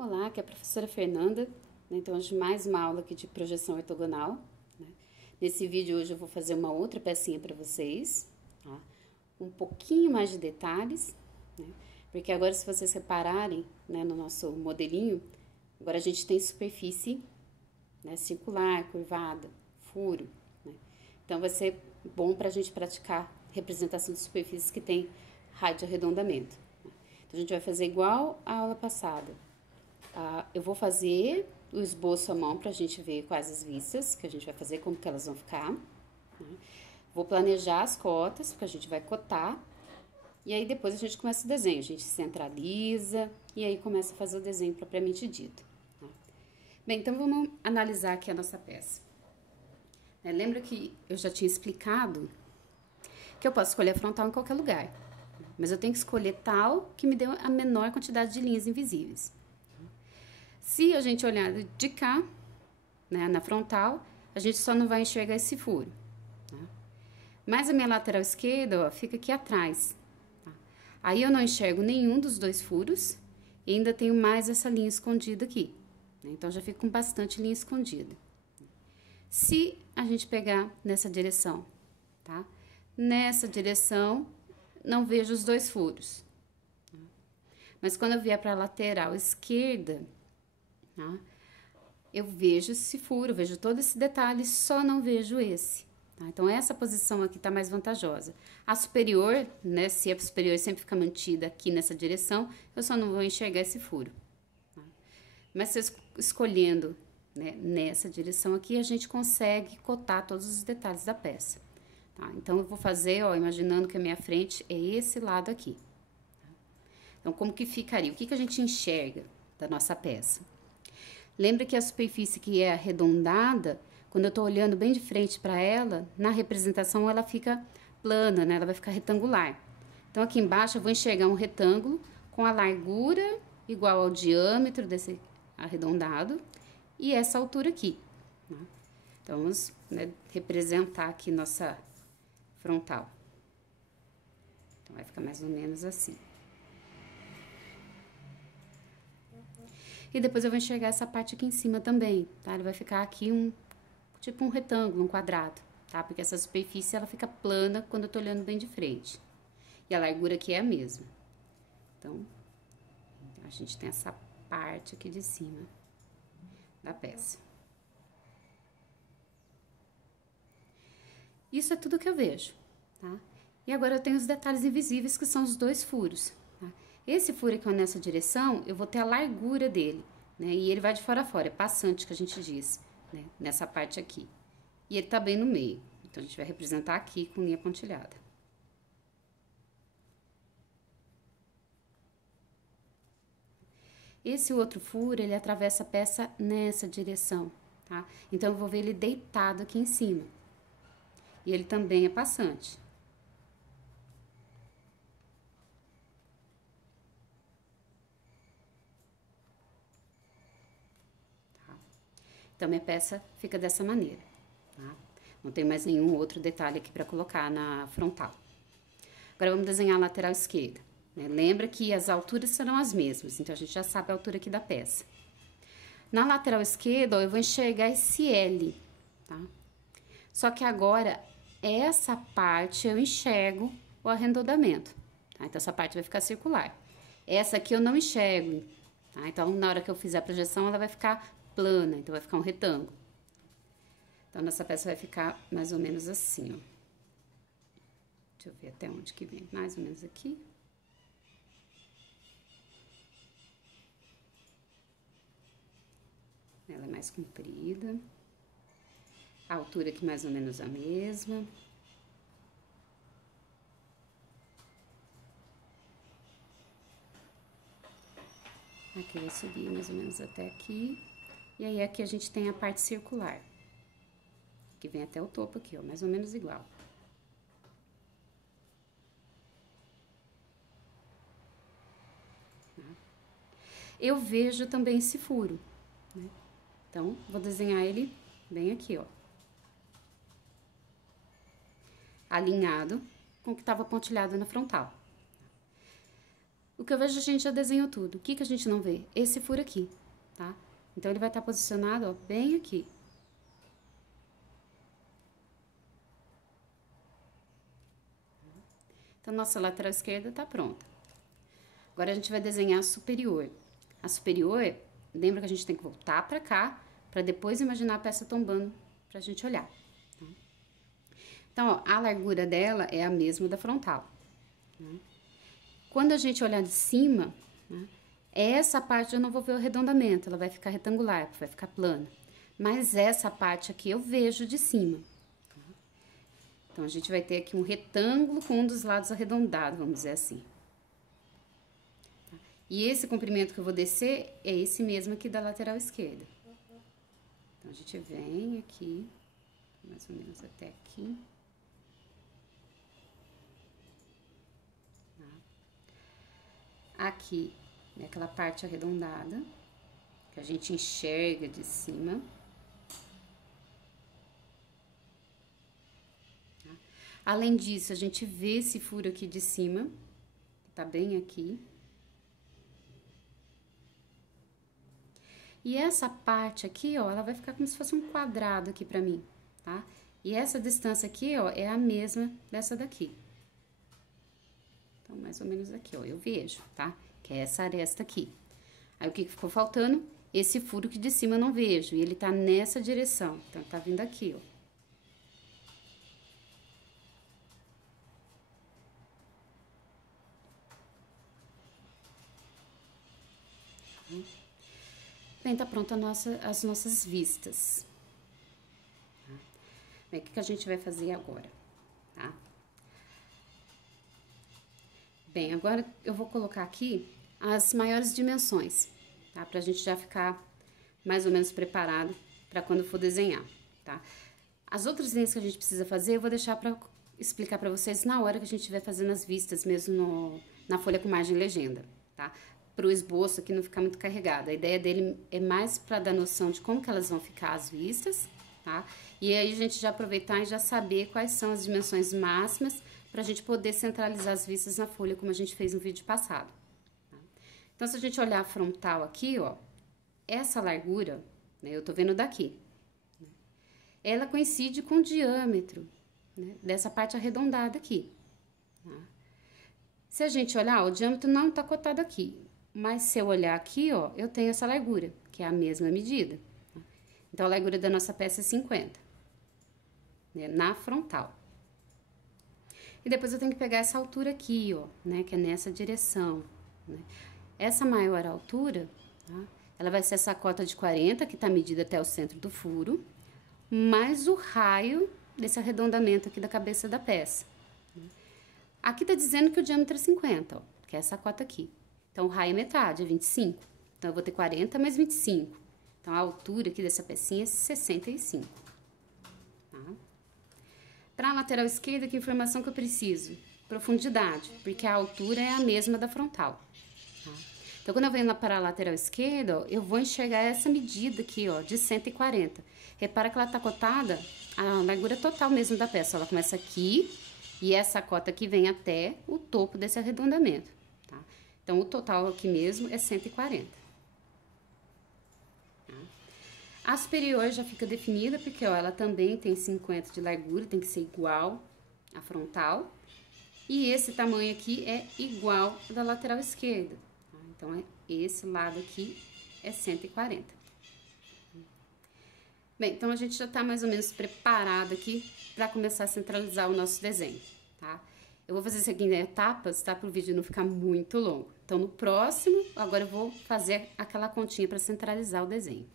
Olá, aqui é a professora Fernanda, né? Então hoje mais uma aula aqui de projeção ortogonal, né? Nesse vídeo hoje eu vou fazer uma outra pecinha para vocês, tá? Um pouquinho mais de detalhes, né? Porque agora se vocês repararem, né, no nosso modelinho, agora a gente tem superfície, né, circular, curvada, furo, né? Então vai ser bom para a gente praticar representação de superfícies que tem raio de arredondamento, né? Então a gente vai fazer igual a aula passada. Eu vou fazer o esboço à mão pra gente ver quais as vistas que a gente vai fazer, como que elas vão ficar, né? Vou planejar as cotas, porque a gente vai cotar. E aí depois a gente começa o desenho, a gente centraliza e aí começa a fazer o desenho propriamente dito, tá? Bem, então vamos analisar aqui a nossa peça. Lembra que eu já tinha explicado que eu posso escolher a frontal em qualquer lugar, mas eu tenho que escolher tal que me dê a menor quantidade de linhas invisíveis. Se a gente olhar de cá, né, na frontal, a gente só não vai enxergar esse furo, tá? Mas a minha lateral esquerda, ó, fica aqui atrás, tá? Aí eu não enxergo nenhum dos dois furos e ainda tenho mais essa linha escondida aqui, né? Então já fico com bastante linha escondida. Se a gente pegar nessa direção, tá? Nessa direção, não vejo os dois furos, tá? Mas quando eu vier para a lateral esquerda, tá, eu vejo esse furo, vejo todo esse detalhe, só não vejo esse, tá? Então, essa posição aqui tá mais vantajosa. A superior, né, se a superior sempre fica mantida aqui nessa direção, eu só não vou enxergar esse furo, tá? Mas se eu escolhendo, né, nessa direção aqui, a gente consegue cotar todos os detalhes da peça, tá? Então, eu vou fazer, ó, imaginando que a minha frente é esse lado aqui, tá? Então, como que ficaria? O que que a gente enxerga da nossa peça? Lembra que a superfície que é arredondada, quando eu tô olhando bem de frente para ela, na representação ela fica plana, né? Ela vai ficar retangular. Então, aqui embaixo eu vou enxergar um retângulo com a largura igual ao diâmetro desse arredondado e essa altura aqui, né? Então, vamos, né, representar aqui nossa frontal. Então, vai ficar mais ou menos assim. E depois eu vou enxergar essa parte aqui em cima também, tá? Ele vai ficar aqui tipo um retângulo, um quadrado, tá? Porque essa superfície, ela fica plana quando eu tô olhando bem de frente. E a largura aqui é a mesma. Então, a gente tem essa parte aqui de cima da peça. Isso é tudo que eu vejo, tá? E agora eu tenho os detalhes invisíveis, que são os dois furos, tá? Esse furo aqui nessa direção, eu vou ter a largura dele, né? E ele vai de fora a fora, é passante que a gente diz, né? Nessa parte aqui. E ele tá bem no meio. Então, a gente vai representar aqui com linha pontilhada. Esse outro furo, ele atravessa a peça nessa direção, tá? Então, eu vou ver ele deitado aqui em cima. E ele também é passante. Então, minha peça fica dessa maneira, tá? Não tem mais nenhum outro detalhe aqui para colocar na frontal. Agora, vamos desenhar a lateral esquerda, né? Lembra que as alturas serão as mesmas, então a gente já sabe a altura aqui da peça. Na lateral esquerda, ó, eu vou enxergar esse L, tá? Só que agora, essa parte eu enxergo o arredondamento, tá? Então, essa parte vai ficar circular. Essa aqui eu não enxergo, tá? Então, na hora que eu fizer a projeção, ela vai ficar plana, então vai ficar um retângulo. Então, nossa peça vai ficar mais ou menos assim, ó. Deixa eu ver até onde que vem, mais ou menos aqui. Ela é mais comprida. A altura aqui mais ou menos a mesma. Aqui vai subir mais ou menos até aqui. E aí, aqui a gente tem a parte circular, que vem até o topo aqui, ó, mais ou menos igual. Eu vejo também esse furo, né? Então, vou desenhar ele bem aqui, ó. Alinhado com o que estava pontilhado na frontal. O que eu vejo, a gente já desenhou tudo. O que que a gente não vê? Esse furo aqui, tá? Então, ele vai estar posicionado, ó, bem aqui. Então, nossa lateral esquerda tá pronta. Agora, a gente vai desenhar a superior. A superior, lembra que a gente tem que voltar pra cá, pra depois imaginar a peça tombando pra gente olhar. Tá? Então, ó, a largura dela é a mesma da frontal. Né? Quando a gente olhar de cima, né, essa parte eu não vou ver o arredondamento, ela vai ficar retangular, vai ficar plana. Mas essa parte aqui eu vejo de cima. Então, a gente vai ter aqui um retângulo com um dos lados arredondado, vamos dizer assim. E esse comprimento que eu vou descer é esse mesmo aqui da lateral esquerda. Então, a gente vem aqui, mais ou menos até aqui. Aqui, né, aquela parte arredondada, que a gente enxerga de cima. Tá? Além disso, a gente vê esse furo aqui de cima, que tá bem aqui. E essa parte aqui, ó, ela vai ficar como se fosse um quadrado aqui pra mim, tá? E essa distância aqui, ó, é a mesma dessa daqui. Então, mais ou menos aqui, ó, eu vejo, tá? Que é essa aresta aqui. Aí, o que ficou faltando? Esse furo que de cima eu não vejo, e ele tá nessa direção. Então, tá vindo aqui, ó. Bem, tá pronta as nossas vistas. Bem, o que a gente vai fazer agora, tá? Bem, agora eu vou colocar aqui as maiores dimensões, tá? Pra gente já ficar mais ou menos preparado pra quando for desenhar, tá? As outras linhas que a gente precisa fazer, eu vou deixar pra explicar pra vocês na hora que a gente estiver fazendo as vistas mesmo na folha com margem e legenda, tá? Pro esboço aqui não ficar muito carregado. A ideia dele é mais pra dar noção de como que elas vão ficar as vistas, tá? E aí a gente já aproveitar e já saber quais são as dimensões máximas pra gente poder centralizar as vistas na folha, como a gente fez no vídeo passado. Tá? Então, se a gente olhar a frontal aqui, ó, essa largura, né, eu tô vendo daqui, né, ela coincide com o diâmetro, né, dessa parte arredondada aqui. Tá? Se a gente olhar, ó, o diâmetro não tá cotado aqui, mas se eu olhar aqui, ó, eu tenho essa largura, que é a mesma medida. Tá? Então, a largura da nossa peça é 50, né, na frontal. E depois eu tenho que pegar essa altura aqui, ó, né, que é nessa direção, né. Essa maior altura, tá, ela vai ser essa cota de 40, que tá medida até o centro do furo, mais o raio desse arredondamento aqui da cabeça da peça. Aqui tá dizendo que o diâmetro é 50, ó, que é essa cota aqui. Então, o raio é metade, é 25. Então, eu vou ter 40 mais 25. Então, a altura aqui dessa pecinha é 65. Tá? Para a lateral esquerda, que informação que eu preciso? Profundidade, porque a altura é a mesma da frontal. Tá? Então, quando eu venho lá para a lateral esquerda, ó, eu vou enxergar essa medida aqui, ó, de 140. Repara que ela tá cotada a largura total mesmo da peça. Ela começa aqui e essa cota aqui vem até o topo desse arredondamento. Tá? Então, o total aqui mesmo é 140. A superior já fica definida, porque ó, ela também tem 50 de largura, tem que ser igual à frontal. E esse tamanho aqui é igual da lateral esquerda. Tá? Então, esse lado aqui é 140. Bem, então a gente já tá mais ou menos preparado aqui para começar a centralizar o nosso desenho, tá? Eu vou fazer isso aqui em etapas, tá? Para o vídeo não ficar muito longo. Então, no próximo, agora eu vou fazer aquela continha para centralizar o desenho.